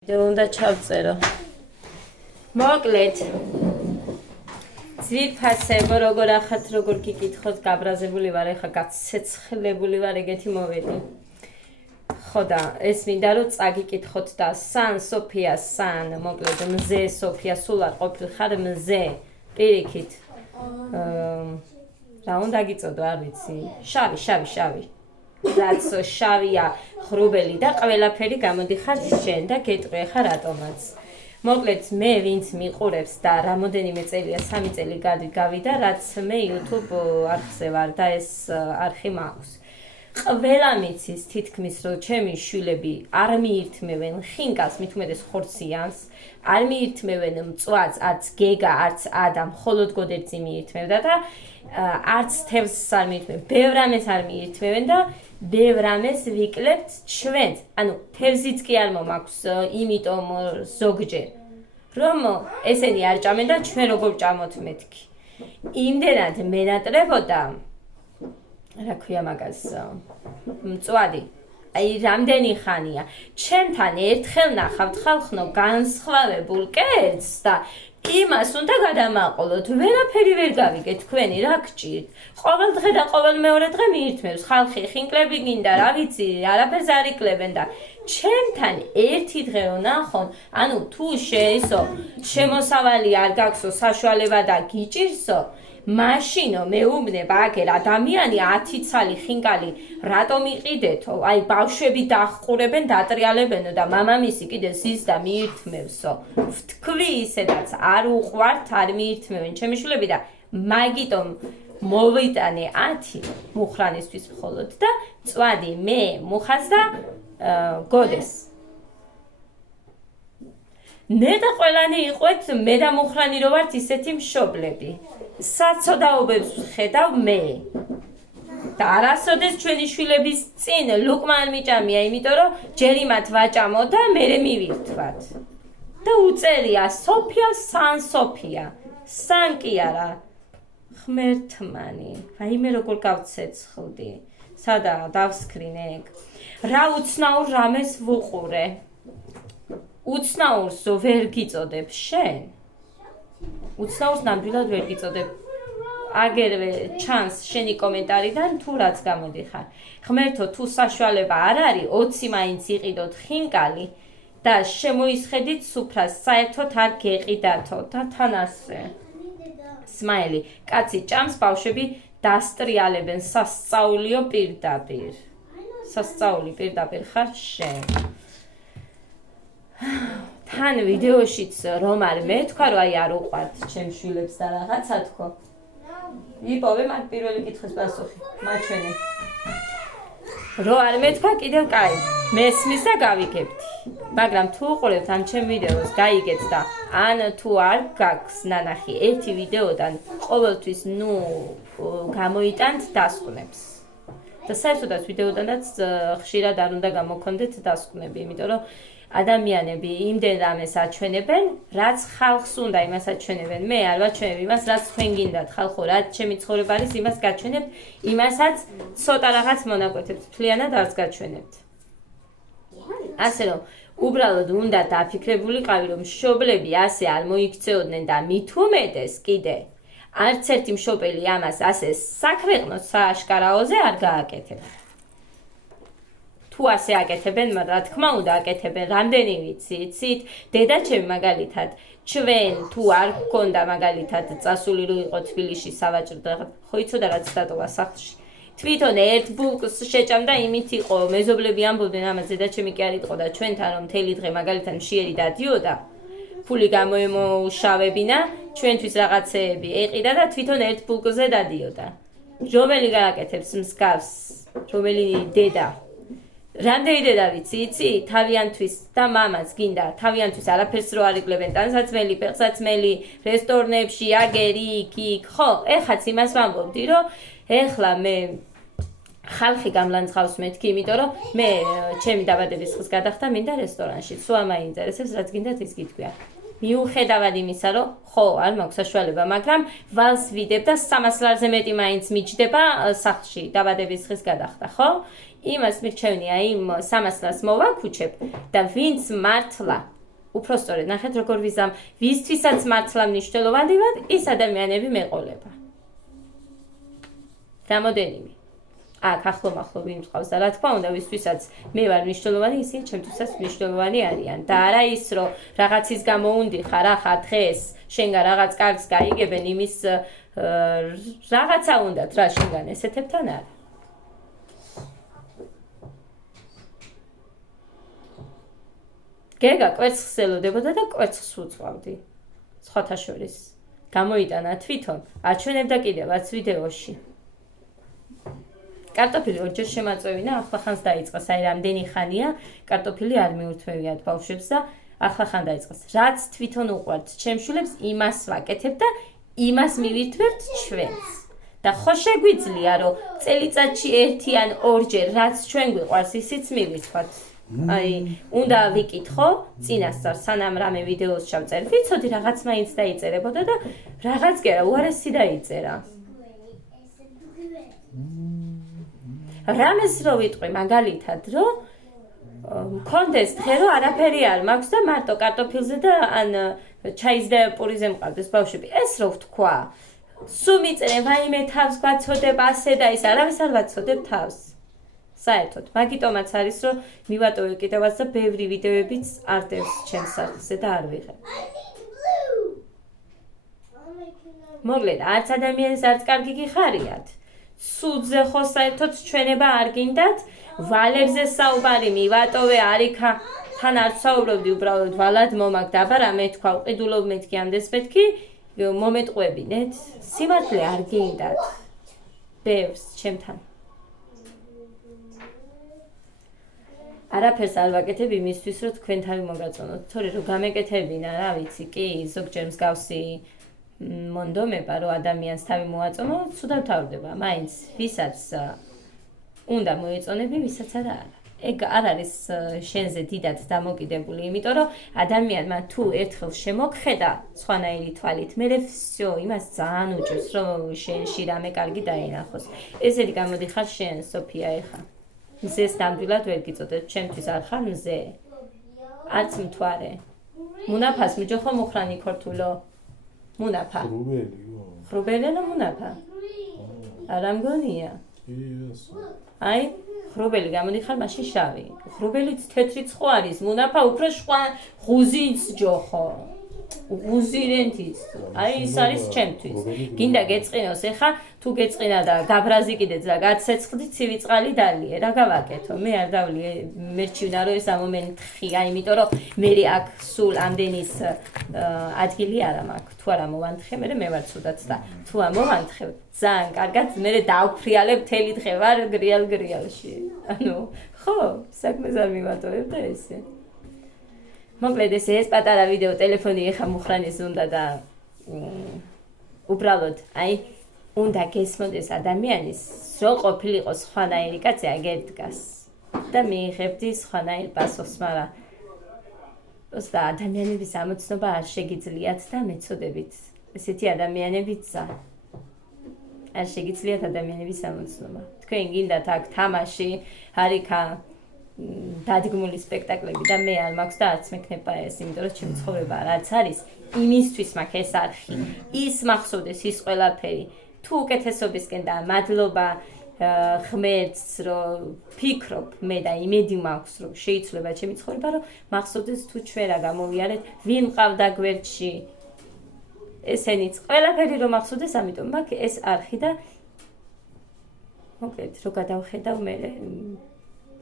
უნდა ჩავწერო. მოკლედ ძვირფასებო როგორ ახათ როგორ გიკითხოთ გაბრაზებული ვარ ეხა გაცეცხლებული ვარ ეგეთი მოვედი. ხო და ეს მინდა რომ წაგიკითხოთ და სან სოფია სან მოკლედ მზე სოფია სულ არ ყოფილხარ მზე პირიქით რა უნდა გიწოდო არ ვიცი შავი რაც შავია ღრუბელი და ყველაფერი გამოდიხარ შენ და გეტყვი ხა რატომაც. მოკლედ მე ვინც მიყურებს და რამოდენიმე წელია 3 წელი გავიდა რაც მე YouTube არხზე ვარ და ეს არხი მაქვს. ყველა მიცის თითქმის რომ ჩემი შვილები არ მიირთმევენ ხინკას მით უმეტეს ხორციანს, არ მიირთმევენ მწვადს, არც გეგა, არც ადა, მხოლოდ გოდერძი მიირთმევდა და არც თევზს არ მიირთმევენ, ბევრ ამას არ მიირთმევენ და ბევრ ამას ვიკლებთ ჩვენც. ანუ თევზიც კი არ მომაქვს, იმიტომ ზოგჯერ რომ ესენი არ ჭამენ და ჩვენ როგორ ჭამოთ მეთქი. იმდენად მენატრებოდა რა ქვია მაგას მწვადი. აი რამდენი ხანია ჩემთან ერთხელ ნახავთ ხალხნო განსხვავებულ კერძს და იმას უნდა გადამაყოლოთ. ვერაფერი ვერ გავიგეთ თქვენი რა გჭირთ. ყოველ დღე და ყოველ მეორე დღე მიირთმევს ხალხი ხინკლები გინდა რა ვიცი არაფერს არ იკლებენ და ჩემთან ერთი დღე რომ ნახონ ანუ თუ შეისო შემოსავალი არ გაქვსო საშუალება და გიჭირსო მაშინო მეუბნება აგერ ადამიანი 10 ცალი ხინკალი რატომ იყიდეთო აი ბავშვები დაჰყურებენ დატრიალებენო და მამამისი კიდე ზის და მიირთმევსო ვთქვი ისედაც არ უყვართ არ მიირთმევენ ჩემი შვილები და მაგიტომ მოვიტანე 10 მუხრანისთვის მხოლოდ და წვადი მე მუხას და გოდეს ნეტა ყველანი იყვეთ მე და მუხრანი რო ვართ ისეთი მშობლები საცოდაობებს ხედავ მე და არასოდეს ჩვენი შვილების წინ ლუკმა არ მიჭამია იმიტომ რომ ჯერ იმათ ვაჭამო და მერე მივირთვათ და უწერია სოფია სან სოფია სან კი არა ღმერთმანი ვაიმე როგორ გავცეცხლდი სადაა დავსკრინე ეგ რა უცნაურ რამეს ვუყურე უცნაურს ვერ გიწოდებ შენ უცნაურს ნამდვილად ვერ გიწოდებ აგერვე ჩანს შენი კომენტარიდან თუ რაც გამოდიხარ ღმერთო თუ საშუალება არ არის 20 მაინც იყიდოთ ხინკალი და შემოისხედით სუფრას საერთოდ არ გეყიდათო და თან ასე სმაილი კაცი ჭამს ბავშვები დასტრიალებენ სასწაულიო პირდაპირ სასწაული პირდაპირ ხარ შენ თან ვიდეოშიც რომ არ მეთქვა რომ აი არ უყვართ ჩემ შვილებს და რაღაცა თქო იპოვე მაგ პირველი კითხვის პასუხი მაჩვენე რომ არ მეთქვა კიდევ კაი მესმის და გავიგებთ მაგრამ თუ უყურებთ ამ ჩემ ვიდეოს გაიგეთ და ან თუ არ გაქვს ნანახი ერთი ვიდეოდან ყოველთვის ნუ გამოიტანთ დასკვნებს და საერთოდაც ვიდეოდანაც ხშირად არ უნდა გამოგქონდეთ დასკვნები იმიტომ რომ ადამიანები იმდენ რამეს აჩვენებენ, რაც ხალხს უნდა იმას აჩვენებენ. მე არ ვაჩვენებ იმას, რაც თქვენ გინდათ. ხალხო, რაც ჩემი ცხოვრება არის, იმას გაჩვენებ, იმასაც ცოტა რაღაც მონაკვეთებთ, მთლიანად არც გაჩვენებთ. ასე რომ, უბრალოდ უნდა დაფიქრებულიყავი, რომ მშობლები ასე არ მოიქცეოდნენ და მით უმეტეს კიდე არც ერთი მშობელი ამას ასე საქვეყნოს სააშკარაოზე არ გააკეთებს. თუ ასე აკეთებენ, რა თქმა უნდა აკეთებენ, რამდენი ვიცით, დედაჩემ მაგალითად, ჩვენ თუ არ გქონდა მაგალითად წასული რო იყო თბილისში სავაჭრო და ხო იცოდა რაც დატოვა სახლში. თვითონ ერთ ბულკს შეჭამდა იმით იყო, მეზობლები ამბობდნენ ამას დედაჩემი კი არ იყო და ჩვენთან რომ მთელი დღე მაგალითად მშიერი დადიოდა, ფული გამოემოუშავებინა, ჩვენთვის რაღაცეები ეყიდა და თვითონ ერთ ბულკზე დადიოდა. რომელი გააკეთებს მსგავს, რომელი დედა რამდენი დედა ვიცი, იცი? თავიანთვის და მამაც გინდა, თავიანთვის არაფერს რო არ იკლებენ, ტანსაცმელი, ფეხსაცმელი, რესტორნებში, აგერი, იქ, ხო, ეხაც იმას ვამბობდი, რომ ეხლა მე ხალხი გამლანძღავს მეთქი, იმიტომ რომ მე ჩემი დაბადების დღის გადახდა მინდა რესტორანში, სულ არ მაინტერესებს, რაც გინდათ ის გითქვია. მიუხედავად იმისა, რომ ხო, არ მაქვს საშუალება, მაგრამ ვალს ვიდებ და 300 ლარზე მეტი მაინც მიჯდება სახლში დაბადების დღის გადახდა, ხო? იმას მირჩევნია იმ 300 ლარს მოვაქუჩებ და ვინც მართლა უпростоრედ ნახეთ როგორ ვიზამ ვისთვისაც მართლა მნიშვნელოვანი ვარ ის ადამიანები მეყოლება რამოდენიმე აქ ახლო ვინ მყავს და რა თქმა უნდა ვისთვისაც მე ვარ მნიშვნელოვანი ისინი ჩემთვისაც მნიშვნელოვანი არიან და არა ის რომ რაღაცის გამო უნდიხარ ახლა დღეს შენგან რაღაც კარგს გაიგებენ იმის რაღაცა უნდათ რა შენგან ესეთებთან არა გეგა კვერცხს ელოდებოდა და კვერცხს უწვავდი სხვათა შორის გამოიტანა თვითონ აჩვენებდა კიდევ არც ვიდეოში კარტოფილი ორჯერ შემაწევინა ახლახანს დაიწყეს აი რამდენი ხანია კარტოფილი არ მიურთმევიათ ბავშვებს და ახლახან დაიწყეს რაც თვითონ უყვართ ჩემშულებს იმას ვაკეთებ და იმას მივირთმევთ ჩვენს და ხო შეგვიძლია რომ წელიწადში 1 ან 2ჯერ რაც ჩვენ გვიყვარს ისიც მივირთვათ აი უნდა ვიკითხო წინასწარ სანამ რამე ვიდეოს ჩავწერ ვიცოდი რაღაც მაინც დაიწერებოდა და რაღაც კი არა უარესი დაიწერა რამეს რო ვიტყვი მაგალითად რომ მქონდეს დღე რომ არაფერი არ მაქვს და მარტო კარტოფილზე და ან ჩაის და პურიზე მყავდეს ბავშვები ეს რო ვთქვა სულ მიწერენ ვაიმე თავს გვაცოდებ ასე და ის არავის არ ვაცოდებ თავს საერთოდ მაგიტომაც არის რომ მივატოვე კიდევაც და ბევრი ვიდეოებიც არ დევს ჩემს სახეზე და არ ვიღებ მოკლედ არც ადამიანს არც კარგი გიხარიათ სუდზე ხო საერთოდ ჩვენება არ გინდათ ვალებზე საუბარი მივატოვე არიქა თან არ საუბრობდი უბრალოდ ვალად მომაკ დაბა რამე თქვა უყიდულობ მეთქი ამდენს მეთქი მომეტყვებინეთ სიმართლე არ გინდათ ბევრს ჩემთან არაფერს არ ვაკეთებ იმისთვის რომ თქვენთან მოგაწონოთ თორე რომ გამეკეთებინა რა ვიცი კი ზოგჯერ მსგავსი მონდომება რომ ადამიანს თავი მოაწონო ცუდად თავდება მაინც ვისაც უნდა მოეწონები ვისაც არა ეგ არ არის შენზე დიდად დამოკიდებული იმიტომ რომ ადამიანმა თუ ერთხელ შემოგხედა სხვანაირი თვალით მე всё იმას ძალიან უჭირს რომ შენში რამე კარგი დაინახოს ესეთი გამოდიხარ შენ სოფია ეხა მზეს ნამდვილად ვერ გიწოდეთ ჩემთვის არ ხარ მზე არც მთვარე მუნაფას მიჯოხო მუხრანი ქორთულო მუნაფა ხრუბელელა მუნაფა არა მგონია აი ხრუბელი გამოდიხარ მაშინ შავი ხრუბელიც თეთრიც ხო არის მუნაფა უფრო სხვა ღუზიც ჯოხო ღუზირენთიც აი ის არის ჩემთვის გინდა გეწყინოს ეხა თუ გეწყინა და გაბრაზი კიდეც რა გაცეცხდი ცივი წყალი დალიე რა გავაკეთო მე არ დავლიე მერჩივნა რომ ეს ამ მომენტია იმიტომ რომ მე აქ სულ ამდენის ადგილი არა მაქვს თუ არა მოვანთხე მე ვარ ცუდად და თუ არ მოვანთხე ძალიან კარგად მე დავფრიალებ თელი დღე ვარ გრიალში ანუ ხო საქმეს არ მივატოვებ და ესე მოკლედ ეს პატარა ვიდეო ტელეფონი ეხა მუხრანის უნდა და უბრალოდ აი უნდა გესმოდეს ადამიანის რო ყოფილიყო სხვანაირი კაცი აგერ დგას და მიიღებდი სხვანაირ პასუხს მაგრამ უბრალოდ ადამიანების ამოცნობა არ შეგიძლიათ და მეწოდებით ესეთი ადამიანებიცა არ შეგიძლიათ ადამიანების ამოცნობა თქვენ გინდათ აქ თამაში არიქა დადგმული სპექტაკლები და მე არ მაქვს და არც მექნება ეს იმიტომ რომ ჩემი ცხოვრება რაც არის იმისთვის მაქვს ეს არხი ის მახსოვდეს ის ყველაფერი თუ უკეთესობისკენ და მადლობა ღმერთს რომ ფიქრობ მე და იმედი მაქვს რომ შეიძლება ჩემი ცხოვრება რომ მახსოვდეს თუ ჩვენ რა გამოვიარეთ ვინ მყავდა გვერდში ესენიც ყველაფერი რომ მახსოვდეს ამიტომ მაქვს ეს არხი და მოკლედ რო გადავხედავ მე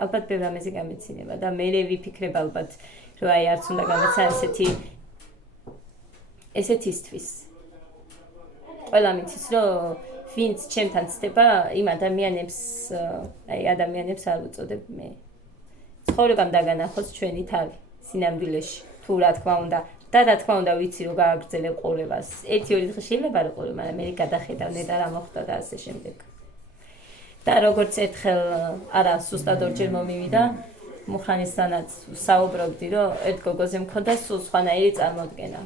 ალბათ ბევრ რამეზე გამეცინება და მე ვიფიქრებ ალბათ რომ აი არც უნდა გამეცა ესეთისთვის ყველა მიცის რომ ვინც ჩემთან ცდება იმ ადამიანებს არ უწოდებ მე ცხოვრებამ დაგანახოს ჩვენი თავი სინამდვილეში თუ რა თქმა უნდა და რა თქმა უნდა ვიცი რომ გააგრძელებ ყურებას 1-2 დღე შეიძლება რომ ყურე მაგრამ მე გადახედავდი და რა მოხდა და ასე შემდეგ და როგორც ერთხელ არა სუსტად ორჯერ მომივიდა მუხრანისთანაც საუბრობდი რომ ერთ გოგოზე მქონდა სულ სხვანაირი წარმოდგენა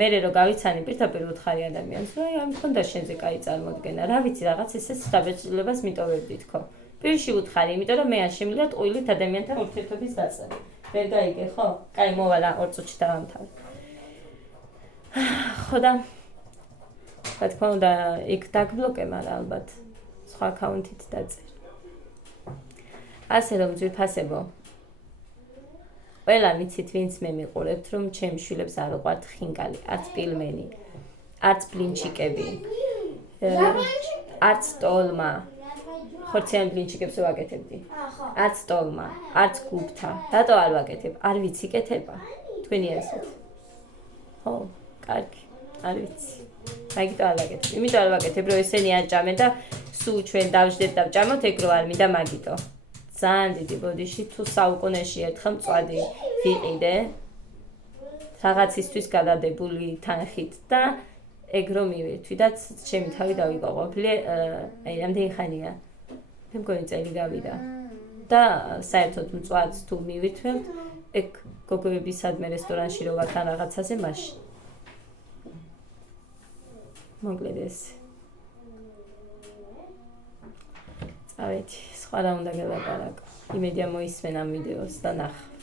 მე რო გავიცანი პირდაპირ უთხარი ადამიანს რომ აი ამ მქონდა შენზე კაი წარმოდგენა რა ვიცი რაღაც ესე დაბეჭდილებას მიტოვებდი თქო Პირში უთხარი, იმიტომ რომ მე არ შემიძლია ტყუილით ადამიანთან ურთიერთობის დაწყება. ვერ გაიგე, ხო? კაი, მოვალ 2 წუთში დავამთავრე. ხო და რა თქმა უნდა, იქ დაგბლოკე, მაგრამ ალბათ სხვა აკაუნტით დაწერე. ასე რომ ძვირფასებო, ყველა ვიცით, ვინც მე მიყურებთ, რომ ჩემს შვილებს არ უყვართ ხინკალი, არც პილმენი, არც ბლინჩიკები, არც ტოლმა. ხორციანი ბლინჩიკებს ვაკეთებდი. არც ტოლმა, არც გუბთა. რატო არ ვაკეთებ? არ ვიცი კეთება. თქვენი ასეთ. ხო, კარგი. არ ვიცი. მაგიტო არ ვაკეთებ. იმიტომ არ ვაკეთებ, რომ ესენი არ ჭამენ და სულ ჩვენ დავждეთ და ვჭამოთ, ეგ რო არ მინდა მაგიტო. ძალიან დიდი ბოდიში თუ საუკუნეში ერთხელ მწვადი ვიყიდე რაღაცისთვის გადადებული თანხით და ეგ რომ მივირთვი და ჩემი თავი დავიკოყოფილე, აი რამდენი ხანია? მე მგონი წელი გავიდა. და საერთოდ მწვადს თუ მივირთვებთ, ეგ გოგოები სადმე რესტორანში რო ვართ ან რაღაცაზე მაშინ. მოკლედ ეს. წავედი, სხვა რა უნდა გელაპარაკო. იმედია მოისმენ ამ ვიდეოს და ნახავ.